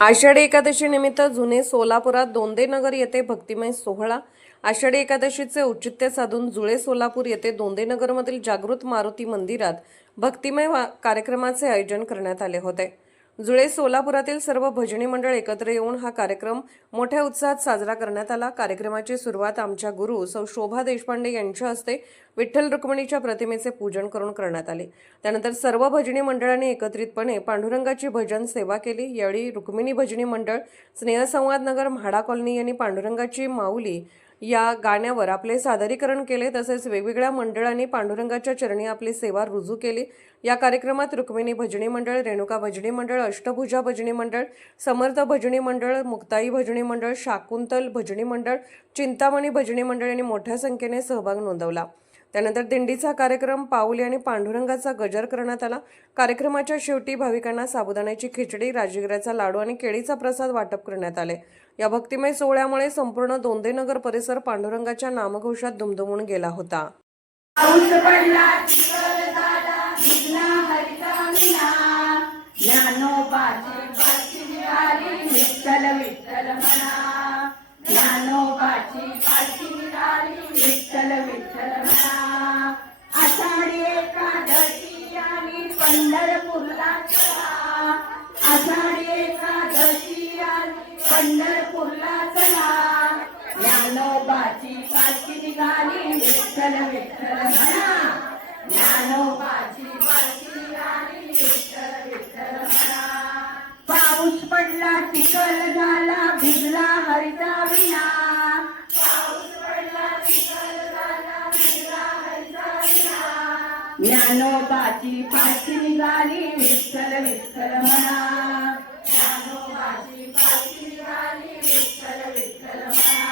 आषाढी एकादशी निमित्त जुने सोलापुरात दोंदेनगर येथे भक्तिमय सोहळा। आषाढी एकादशीचे औचित्य साधून जुळे सोलापूर येथे दोंदेनगरमधील जागृत मारुती मंदिरात भक्तिमय कार्यक्रमाचे आयोजन करण्यात आले होते। जुळे सोलापुरातील सर्व भजनी मंडळ एकत्र येऊन हा कार्यक्रम मोठ्या उत्साहात साजरा करण्यात आला। कार्यक्रमाची सुरुवात आमच्या गुरु सौ शोभा देशपांडे यांच्या हस्ते विठ्ठल रुक्मिणीच्या प्रतिमेचे पूजन करून करण्यात आले। त्यानंतर सर्व भजनी मंडळांनी एकत्रितपणे पांडुरंगाची भजन सेवा केली। यावेळी रुक्मिणी भजनी मंडळ, स्नेहसंवाद नगर, म्हाडा कॉलनी यांनी पांडुरंगाची माऊली या गाण्यावर आपले सादरीकरण केले। तसेच वेगवेगळ्या मंडळांनी पांडुरंगाच्या चरणी आपली सेवा रुजू केली। या कार्यक्रमात रुक्मिणी भजनी मंडळ, रेणुका भजनी मंडळ, अष्टभुजा भजनी मंडळ, समर्थ भजनी मंडळ, मुक्ताई भजनी मंडळ, शाकुंतल भजनी मंडळ, चिंतामणी भजनी मंडळ यांनी मोठ्या संख्येने सहभाग नोंदवला। त्यानंतर दिंडीचा कार्यक्रम, पाऊली आणि पांडुरंगाचा गजर करण्यात आला। कार्यक्रमाच्या शेवटी भाविकांना साबुदाण्याची खिचडी, राजगिऱ्याचा लाडू आणि केळीचा प्रसाद वाटप करण्यात आले। या भक्तिमय सोहळ्यामुळे संपूर्ण दोंदेनगर परिसर पांडुरंगाच्या नामघोषात दुमदुमून गेला होता। आषाढी एकादशी आणि पंढरपूरला चला, आषाढी एकादशी आणि पंढरपूरला चला, ज्ञानोबाची पालखी निघाली, विठ्ठल विठ्ठल म्हणा, ज्ञानोबाची पालखी निघाली, विठ्ठल विठ्ठल म्हणा। पाऊस पडला, चिखल झाला, भिजला हरिचा विना, ज्ञानोबाची पालखी निघाली, विठ्ठल विठ्ठल म्हणा, ज्ञानोबाची पालखी निघाली, विठ्ठल विठ्ठल म्हणा।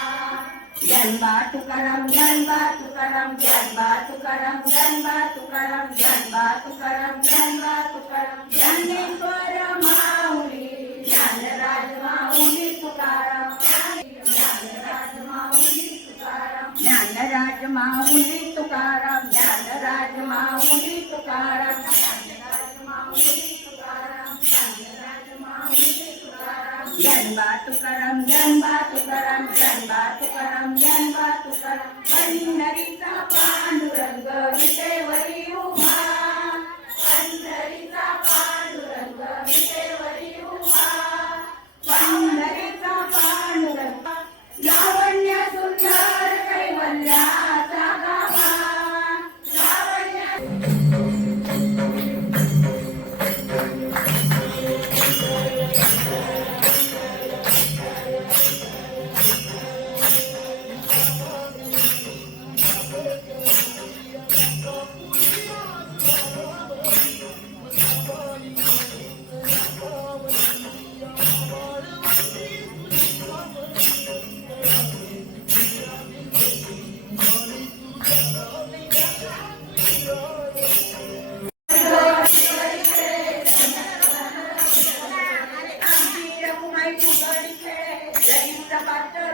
ज्ञानबा तुकाराम, ज्ञानबा तुकाराम, ज्ञानबा तुकाराम, ज्ञानबा तुकाराम, ज्ञानबा तुकाराम, ज्ञानबा तुकाराम, ज्ञानेश्वर माऊली, ज्ञानराज माऊली तुकाराम, ज्ञानराज माऊली तुकाराम, ज्ञानराज माऊली तुकाराम, ज्ञानराज माऊली तुकाराम, ज्ञानराज माऊली तुकाराम, ज्ञानराज माऊली तुकाराम, ज्ञानबा तुकाराम, ज्ञानबा तुकाराम, ज्ञानबा तुकाराम, ज्ञानबा तुकाराम, पंढरीचा पांडुरंग विटेवरी उभा, पंढरीचा पांडुरंग विटेवरी उभा, पंढरीचा पांडुरंग लावण्य सुंदर कैवल्याचा गाभा, रघुमाई फुगडी खेळे, जरीचा पात्र